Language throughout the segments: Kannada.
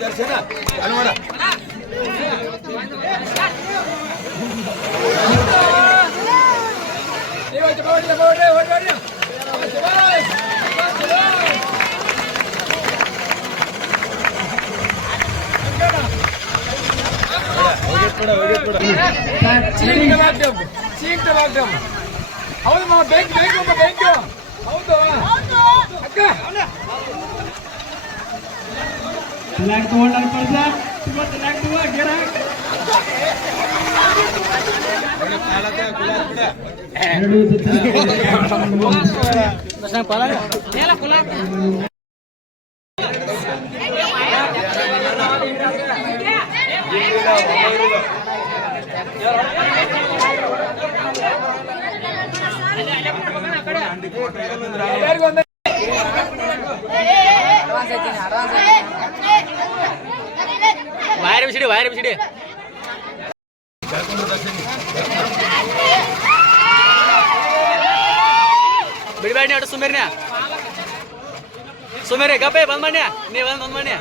ದರ್ಶನ ಹೌದು ಬ್ಯಾಂಕ್ ಬ್ಯಾಂಕ್ ಹೌದು ಅಕ್ಕ लाख दो डर पर जा तुम लाख दो गिरा दर्शन पाला नेला कुला वायर बिछड़ी बिड़बाड़ी अट सुमेरने सुमेरे गपे बंद मान्या नहीं बंद मान्या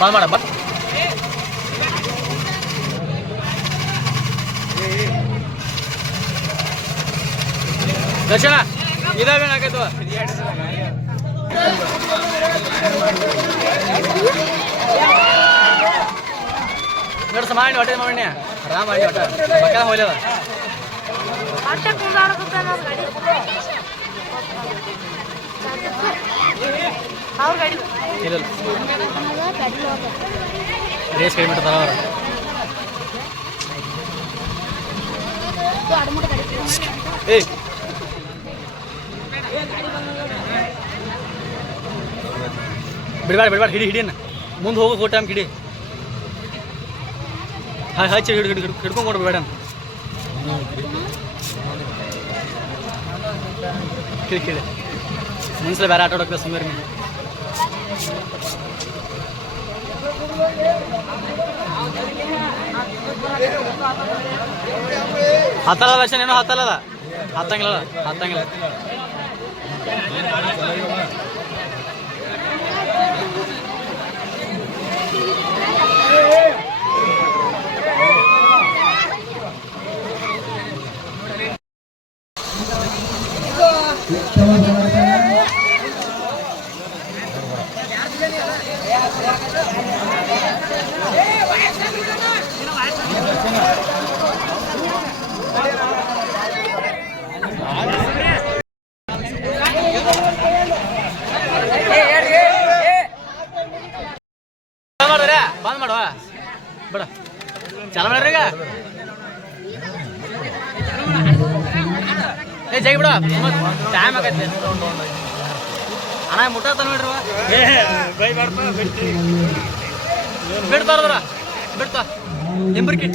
बंद माಡ ದರ್ಶನ ಇದಾವೇನಾಗೈತು ನೋಡ್ಸ ಮಾಡಿ ಹೊಟ್ಟೆ ಮಾಡಿ ಆರಾಮ ಮಾಡಿ ಹೊಟ್ಟೆ ಬಕ್ಕ ಹೋಗ್ಲದ ಹೊಟ್ಟೆ ಕುಂದಾಡಕತ್ತಾನ ಗಾಡಿ ಅವ್ರ ಗಾಡಿ ಇಲ್ಲ ರೇಸ್ ಕಡಿಮೆ ಮಾಡ್ತಾರ ಅವರು ಏ ಬಿಡಬೇಡ ಬಿಡಬೇಡ ಹಿಡಿ ಹಿಡಿಯನ್ನ ಮುಂದೆ ಹೋಗೋ ಫೋಟೋ ಟೈಮ್ ಹಿಡಿ ಹಾಯ್ ಹಾಯ್ ಹಿಡ್ಕೊಂಡು ಕೊಡ್ಬೇಡ ಕಿಡಿ ಕಿಡಿ ಮುನ್ಸಲ ಬೇರೆ ಆಟ ಆಡೋಕೆ ಸುಮ್ಮನೆ ಹತ್ತಲ್ಲ ದರ್ಶನ ಏನೋ ಹತ್ತಲ್ಲದ ಹತ್ತಂಗಿಲ್ಲ ಬಂದ್ ಮಾಡುವ ಬಿಡ ಚಲ ಮಾಡ್ರಿ ಈಗ ಏ ಜೈ ಬಿಡ ಟೈಮ್ ಆಗೈತೆ ಅಣ್ಣ ಮುಟ್ಟ ನೋಡ್ರಿ ಬಿಡ್ತಾರದ್ರ ಬಿಡ್ತಾ ಎಂಬರ್ಕಿ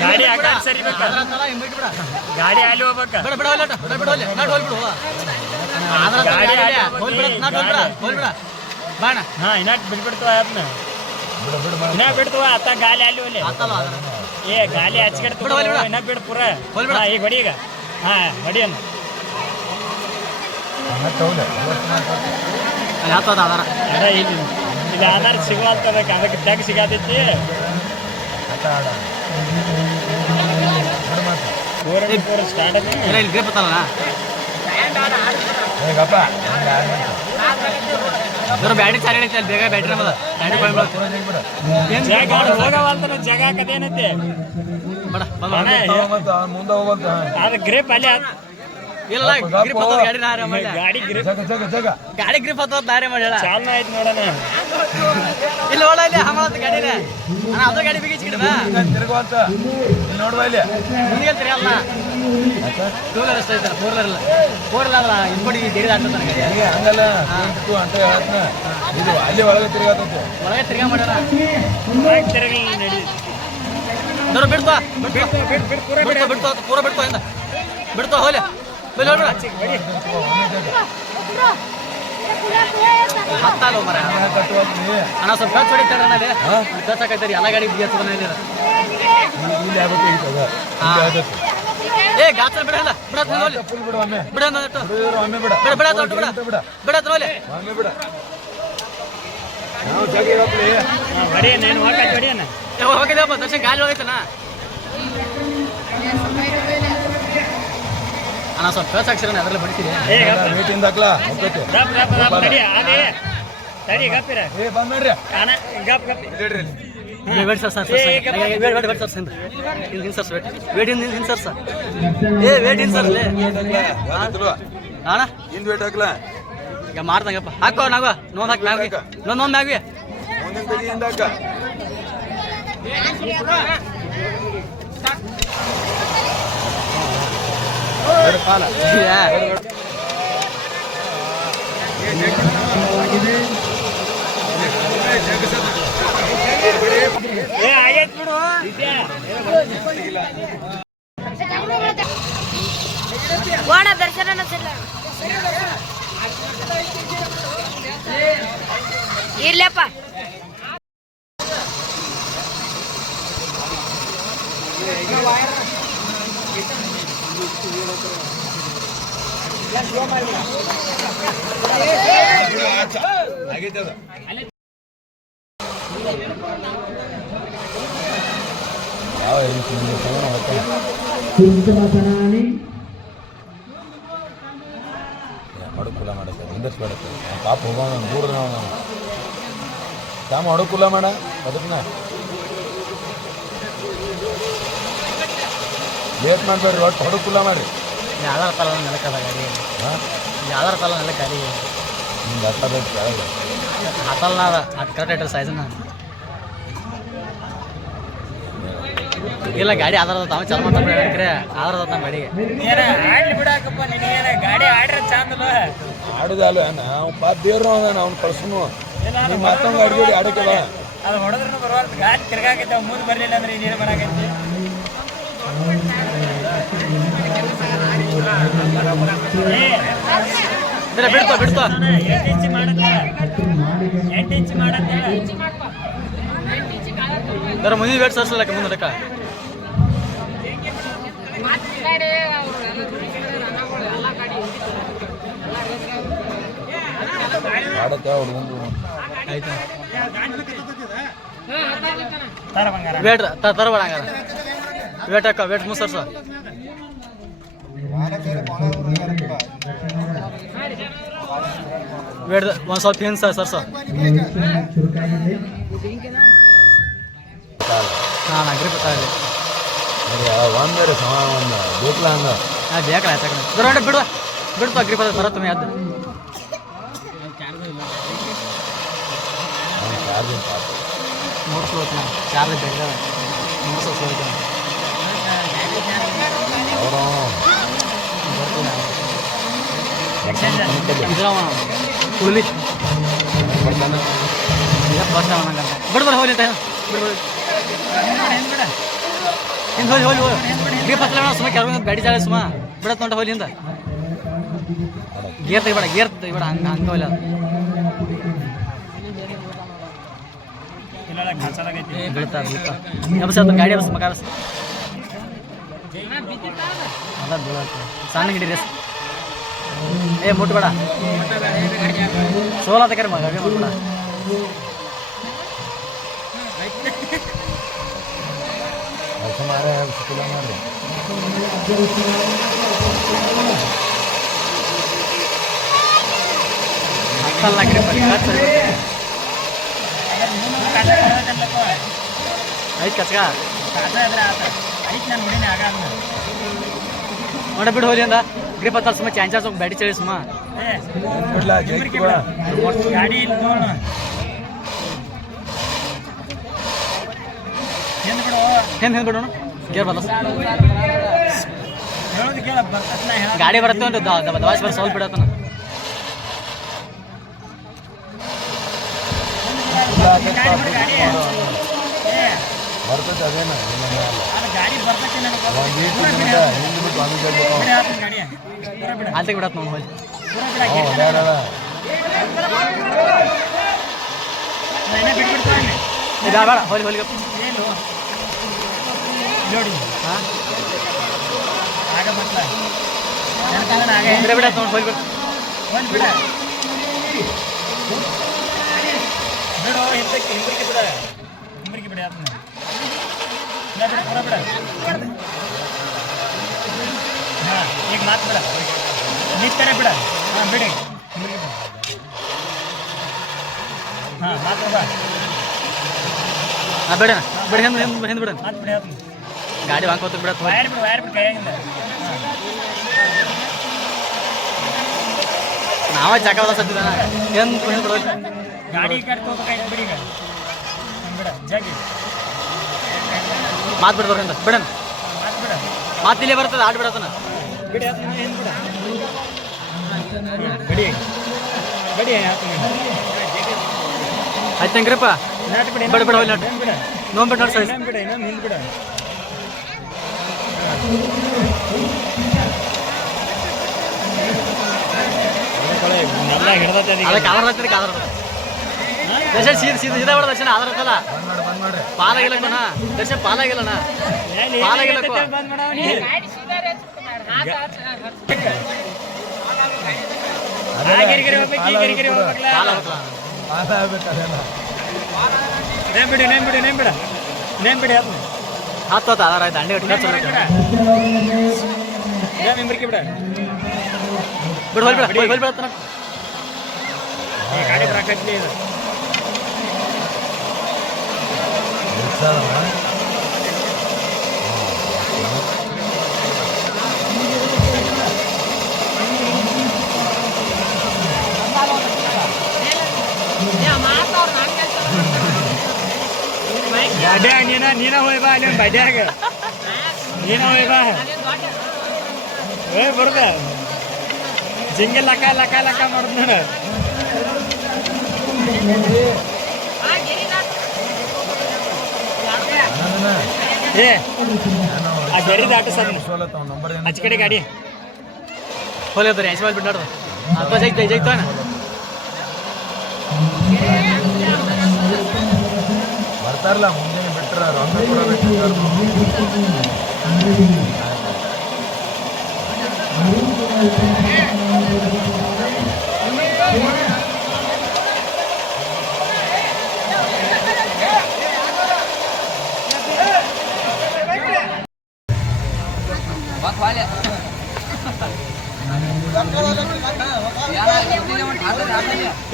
ಗಾಡಿ ಸರಿ ಗಾಡಿ ಅಲ್ಲಿ ಹೋಗ್ಬೇಕ ಹಾ ಇನ್ನ ಬಿಡ್ಬಿಡ್ತವ ಇನ್ನ ಬಿಡ್ತವ ಅತ್ತ ಗಾಲಿ ಅಲ್ಲಿ ಹೋಲಿ ಏ ಗಾಲಿ ಹಚ್ಚಿಡ್ತು ಇನ್ನ ಬಿಡ್ ಪೂರ ಈಗ ಹೊಡಿ ಈಗ ಹಾ ಹೊಡಿಯನ್ನ ಇಲ್ಲಿ ಆಧಾರ ಸಿಗುವಂತದ ಅದಕ್ಕೆ ಟ್ಯಾಗ್ ಸಿಗತೈತಿ ಸ್ಟಾರ್ಟ್ ಬ್ಯಾಟ್ರಿ ಚಾರ್ಜ್ ಐತೆ ಬೇಗ ಬ್ಯಾಟ್ರಿ ಹೋಗವಂತ ಜಾಗ ಕದೇನೈತಿ ಅದ ಗ್ರೇಪ್ ಅಲ್ಲಿ ಇಲ್ಲ ಗ್ರಿಪ್ ಹತ್ತದ ಗಾಡಿ ನಾರೇ ಮಾಡಿ ಗಾಡಿ ಗ್ರಿಪ್ ಜಗ ಜಗ ಜಗ ಗಾಡಿ ಗ್ರಿಪ್ ಹತ್ತದ ನಾರೇ ಮಾಡಿ ಹೇಳ ಚಾಲನ ಆಯ್ತು ನೋಡೋಣ ಇಲ್ಲಿ ನೋಡ ಇಲ್ಲಿ ಹಮಳದ ಗಾಡಿನ ಅಣ್ಣ ಅದ ಗಾಡಿ ಬಿಗಿಸ್ಕಿಡದ ತಿರುಗುವಂತ ನೋಡುವ ಇಲ್ಲಿ ಮುಂದೆ ತಿರುಗಲ್ಲ ಟೂ ವೀಲರ್ ಅಷ್ಟೇ ಐತಲ್ಲ ಫೋರ್ ವೀಲರ್ ಇಲ್ಲ ಫೋರ್ ವೀಲರ್ ಅಲ್ಲ ಇನ್ಕೊಡಿ ಗಿಡಿ ದಾಟ್ತಾನೆ ಗಾಡಿ ಹಂಗೆ ಹಂಗಲ್ಲ ಅಂತ ಹೇಳತ್ನ ಇದು ಅಲ್ಲಿ ಒಳಗೆ ತಿರುಗಾತೈತೆ ಒಳಗೆ ತಿರ್ಗಾ ಮಾಡ್ಯಾರ ತಿರುಗಿ ನಡಿ ನೋಡು ಬಿಡ್ತಾ ಬಿಡ್ತು ಪೂರ ಬಿಡ್ತಾ ಇಂದ ಬಿಡ್ತಾ ಹೋಲೆ ಬಲ್ಲಿ ಹೋಗ್ಬಿಡ ಹತ್ತಲ್ಲ ಮರ ಅಣ್ಣ ಸ್ವಲ್ಪ ಖರ್ಚು ಹೊಡಿತಾರ ಅಲ್ಲಿ ಖರ್ಚು ಹಾಕೈತಾರಿ ಎಲ್ಲ ಗಾಡಿ ಬಿಗಿ ಹತ್ತದ ಇಲ್ಲಿ ಆಗುತ್ತೆ ಏ ಗಾತ್ರ ಬಿಡಲ್ಲ ಬಿಡತ್ ನೋಡಿ ಬಿಡು ಒಮ್ಮೆ ಬಿಡ ಬಿಡ ಒಮ್ಮೆ ಬಿಡ ಬಿಡ ಬಿಡ ಬಿಡ ಬಿಡತ್ ನೋಡಿ ಒಮ್ಮೆ ಬಿಡ ನಾವು ಜಾಗ ಇರೋಪ್ಲಿ ಬಡಿ ನಾನು ಹೋಗ್ತಾ ಬಡಿಯಣ್ಣ ಹೋಗಿದ್ದಪ್ಪ ದರ್ಶನ್ ಗಾಳಿ ಹೋಗೈತನ ಅಣ್ಣ ಸ್ವಲ್ಪ ಖರ್ಚು ಹಾಕ್ಸಿರ ಅದ್ರಲ್ಲಿ ಬಡಿತೀರಿ ಏ ವೇಟಿಂದ ಹಾಕ್ಲಾ ಹೋಗ್ತೈತೆ ಗಪ್ ಗಪ್ ಗಪ್ ತಡಿ ಅದೇ ತಡಿ ಗಪ್ಪಿರ ಏ ಬಂದ್ ನೋಡ್ರಿ ಕಾನ ಗಪ್ ಗಪ್ ಹೇಳ್ರಿ wait sir sir wait sir ಸಿಂದ in sir wait in sir sir ಏ ವೇಟ್ ಇನ್ ಸರ್ ಲೇ ಅಣ್ಣ ಹಿಂದ್ ವೇಟ್ ಹಾಕ್ಲಾ ಈಗ ಮಾಡ್ದಂಗಪ್ಪ ಹಾಕೋ ನಾವ ನೋಂದ್ ಹಾಕಿ ಮ್ಯಾಗ್ವಿ ನೋಂದ್ ಮ್ಯಾಗ್ವಿ ಮುಂದಿನ ಕಡೆಯಿಂದ ಹಾಕ ಕಾಲ ಏ ಆಗೈತ್ ಬಿಡು ವಾಣ ದರ್ಶನ ಇರ್ಲಪ್ಪ ಆಗೈತೆ ಅದು ಯಾವ ಅಡುಕುಲ ಮಾಡುತ್ತೆ ಇಂದಷ್ಟು ಮಾಡುತ್ತೆ ಪಾಪ ಹೋಗೋಣ ದೂರ ತಾಮ ಅಡುಕುಲ ಮಾಡ ಅದನ್ನ ಲೇಟ್ ಮಾಡಬೇಡ್ರಿ ಒಟ್ಟು ಅಡುಕುಲ ಮಾಡಿರಿ ಯಾವ್ದಾರ ತಲ ನೆಲಕ್ಕದ ಗಾಡಿ ಹಾಂ ಯಾವ್ದಾರ ತಲ ನೆಲಕ್ಕೆ ಗಾಡಿ ನಿಮ್ಗೆ ಹತ್ತಬೇಕು ಹತ್ತಲ್ಲ ಅದ ಅದು ಕರೆಕ್ಟ್ ಐಟಲ್ ಸೈಜ್ ಇಲ್ಲ ಗಾಡಿ ಆಧಾರದ ತಾವ ಚಾಲು ಮಾಡ್ತಾರೆ ಆಧಾರದ ನಮ್ಮ ಗಾಡಿಗೆ ಏನ ಆಡ್ಲಿ ಬಿಡಾಕಪ್ಪ ನಿನಗೇನ ಗಾಡಿ ಆಡ್ರ ಚಾಂದಲ್ಲ ಆಡುದಲ್ಲ ನಾವು ಪಾಪ ದೇವ್ರು ಅದಾನ ಅವ್ನು ಕಳ್ಸನು ನೀವು ಮತ್ತೊಂದು ಅಡ್ಗಡಿ ಆಡಕ್ಕೆ ಬಾ ಅದು ಹೊಡೆದ್ರೂ ಬರುವಲ್ದು ಗಾಡಿ ತಿರ್ಗಾಕೈತೆ ಮುಂದೆ ಬರಲಿಲ್ಲ ಅಂದ್ರೆ ಇನ್ನೇನು ಬರಾಕೈತಿ ಬಿಡ್ತಾ ಬಿಡ್ತಾ 8 ಇಂಚ್ ಮಾಡತ್ತೆ 8 ಇಂಚ್ ಮಾಡತ್ತೆ ಅದರ ಮುಂದಿನ ವೇಟ್ ಸರ್ಸಲ್ಲ ಮುಂದೆ ಅದಕ್ಕೆ ಆಡಕ್ಕೆ ಹುಡುಗಂದು ಆಯ್ತಾ ತರ ಬಂಗಾರ ವೇಟ್ ತರಬೇಡ ಹಂಗಾರ ವೇಟ್ ಹಾಕ ವೇಟ್ ಮುಗಿ ಸರ್ಸ ವೇಟ್ ಒಂದು ಸ್ವಲ್ಪ ಏನು ಸರ್ಸ ಹಾಂ ಅಗ್ರಿ ಗೊತ್ತಾಗಲಿ ಒಂದರೆ ಸಮ ಒಂದು ಬೇಕಲ್ಲ ಹಂಗ ಹಾಂ ಬೇಕಲ್ಲ ಆಯ್ತಾ ಬರೋಣ ಬಿಡುವ ಬಿಡ್ತು ಅಗ್ರಿ ಬರತ್ತಮ್ಮೆ ಅದು ನೋಡ್ಸ್ಬೇಕು ನಾವು ಚಾರ್ಜ್ ಬೇಡ ನೋಡ್ಸೋಕೆ ಅವರು ಇದ್ರ ಹುಲಿ ಬರ್ತಾನೆ ಬಸ್ ಬಿಡ್ಬಾರ ಹೋಲಿ ಅಂತ ಬಿಡ್ಬೋದು ಹಿಂದೆ ಹೋಲಿ ಹೋಲಿ ಹೋಗಿ ಗ್ರೀಪ್ ಹತ್ತಲ ಸುಮ್ಮ ಕೆಲವೊಂದು ಗಾಡಿ ಜಾಗ ಸುಮ್ಮ ಬಿಡತ್ ನೋಡ ಹೋಲಿಂದ ಗೇರ್ ತೆಗಿಬೇಡ ಹಂಗೆ ಹಂಗೆ ಹೋಲಿ ಅದು ಬೀಳ್ತಾ ಎಬ್ಸ ಗಾಡಿ ಎಬ್ಸ ಮಗ ಎಬ್ಸ ಅದ ಬೀಳತ್ತೆ ಸಣ್ಣ ಗಿಡಿ ರೇಸ್ ಏ ಮುಟ್ಬೇಡ ಸೋಲ ತಕರಿ ಮಗ ಮುಟ್ಬೇಡ ಮಾರೇ ಸಿಕ್ಕಿಲ್ಲ ಮಾಡ್ರಿ ಹತ್ತಲ್ಲ ಗ್ರಿಪ್ ಐದು ಕಚ್ಕ ನೋಡಿನಿ ಆಗ ನೋಡ ಬಿಡು ಹೋಲಿ ಅಂದ ग्रिप आता मग चांचा बॅटी चाळीस मग ಬಿಡ್ಲಾ ಹಿಂಬರಿಕೆ ಬಿಡ ಗಾಡಿ ಇಲ್ಲ ನೋಡು ಏನು ಬಿಡು ಹೆಂಗೆ ಬಿಡೋಣ ಗೇರ್ ಬಲ್ಲ ಹೇಳೋದು ಕೇಳ ಬರ್ತದ ನಾ ಹೇಳ ಗಾಡಿ ಬರುತ್ತೆ ಒಂದು ದವಾಸ್ ಬರ್ ಸ್ವಲ್ಪ ಬಿಡತ್ತನ ಗಾಡಿ ಬಿಡು ಗಾಡಿ ಬರ್ತದೆ ಅದೇನ ಅದು ಗಾಡಿ ಬರ್ತಕ್ಕೆ ನನಗೆ ಹಿಂದ್ಬಿಟ್ಟು ಆಮೇಲೆ ಹೇಳ್ಬೇಕು ಬಿಡ ಆತನ ಗಾಡಿ ಪೂರ ಬಿಡ ಆಲ್ತೆಗೆ ಬಿಡತ್ತ ನೋಡಿ ಹೋಗಿ ಪೂರ ಬಿಡ ಹ್ಞೂ ಬೇಡ ನಾ ಬಿಟ್ಬಿಡ್ತಾನೆ ಇದು ಬೇಡ ಹೋಲಿ ಹೋಲಿ ಏನು ನೋಡಿ ಹಾಂ ಆಗ ಮಟ್ಲ ನನಗೆ ಆಗ ಬಿಡ ಬಿಡತ್ತ ನೋಡಿ ಹೋಗಿ ಒಂದು ಬಿಡ ಬಿಡು ಹಿಂದಕ್ಕೆ ಹಿಂಬರಿಕೆ ಬಿಡ ಹಿಂಬರಿಕೆ ಬಿಡ ಆತನ ಇಲ್ಲ ಬಿಡ ಪೂರ ಬಿಡ ಹಾಂ ಈಗ ಮಾತು ಬಿಡ ನಿಂತಾರೆ ಬಿಡ ಹಾಂ ಬಿಡಿ ಹಿಂಬರಿಕೆ ಬಿಡ ಹಾಂ ಮಾತು ಬಾ ಹಾಂ ಬಿಡ ಬಿಡ ಹಿಂದೆ ಬಿಡ ಮಾತು ಬಿಡ ಆತನ ಗಾಡಿ ವಾಂಕೋತ ಬಿಡತ್ತ ವೈರ್ ಬಿಡು ಕೈಯಾಗಿಂದ ನಾವ ಚಾಕದ ಸತ್ತಿದಾನ ಏನು ಬಿಡೋದು ಗಾಡಿ ಕಟ್ಕೋಬೇಕಾಯ್ತು ಬಿಡಿ ಈಗ ಬಿಡ ಜಾಗಿ ಮಾತು ಬಿಡ್ದವ್ರಿಂದ ಬಿಡಣ ಮಾತು ಬಿಡ ಮಾತು ಇಲ್ಲೇ ಬರ್ತದೆ ಆಡ್ ಬಿಡತ್ತನ ಬಿಡಿ ಆತನ ಏನು ಬಿಡ ಬಿಡಿ ಬಿಡಿ ಆತನ ಆಯ್ತು ಹೆಂಗ್ರಿಪ್ಪ ನಾಟ್ ಬಿಡಿ ಬಿಡ ಬಿಡ ಹೋಗಿ ನಾಟ್ ಬಿಡ ನೋಡ್ಬಿಟ್ಟು ನೋಡಿ ಸೈಜ್ ಇನ್ನೊಂದು ಬಿಡ ಇನ್ನೊಂದು ಹಿಂದೆ ಬಿಡ ಎಲ್ಲ ಹಿಡ್ದತ್ತೆ ಅದಕ್ಕೆ ಆಧಾರ ಹತ್ತಿರ ಆಧಾರ ದರ್ಶನ್ ಸೀದಾ ಬಿಡ ದರ್ಶನ ಆಧಾರ ಹತ್ತಲ್ಲ ಬಂದ್ ಮಾಡ್ರಿ ಪಾಲಾಗಿಲ್ಲಣ್ಣ ದರ್ಶನ್ ಪಾಲಾಗಿಲ್ಲಣ್ಣ ಪಾಲಾಗಿಲ್ಲಕ್ಕೋ ಬಂದ್ ಮಾಡವನಿ ಗಿರಿಗಿರಿ ಹೋಗ್ಬೇಕು ಈ ಗಿರಿಗಿರಿ ಹೋಗ್ಬೇಕಲ್ಲ ಪಾಲ ಹೋಗ್ಲಾ ಪಾಲ ಆಗ್ಬೇಕು ಅದೇನ ನೇಮ್ ಬಿಡಿ ಆತನ ಹತ್ತು ಹೊತ್ತು ಆಧಾರ ಆಯ್ತು ಅಂಡಿ ಒಟ್ಟಿಗೆ ಚಲೋ ಹಿಂಬರಿಕೆ ಬಿಡ ಬಿಡು ಹೋಗಿ ಬಿಡ ಹೋಗಿ ಬಿಡತ್ತನ ಗಾಡಿ ಬರಾಕತ್ಲಿ ಇದು ಬಡ್ಯಾಗ ನೀನ ಹೋಯ್ ಬಾ ಅಲ್ಲಿ ಬಡ್ಯಾಗ ನೀನ ಹೋಯ್ ಬಾ ಬರ್ದ ಜಿಂಗೆ ಲಕ್ಕ ಲಕ್ಕ ಲಕ್ಕ ಮಾಡುದು ನೋಡ ಏ ಆ ಗರಿ ದಾಟು ಸರ್ ನಂಬರ್ ಆಚೆ ಕಡೆ ಗಾಡಿ ಹೋಲಿ ಹೋದ್ರಿ ಐಸ್ ಮಾಡಿ ಬಿಟ್ಟು ಅಥವಾ ಜೈತಾನ ಬರ್ತಾರಲ್ಲ ಮುಂಜಾನೆ ಬಿಟ್ರ ರೊಕ್ಕ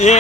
ಏ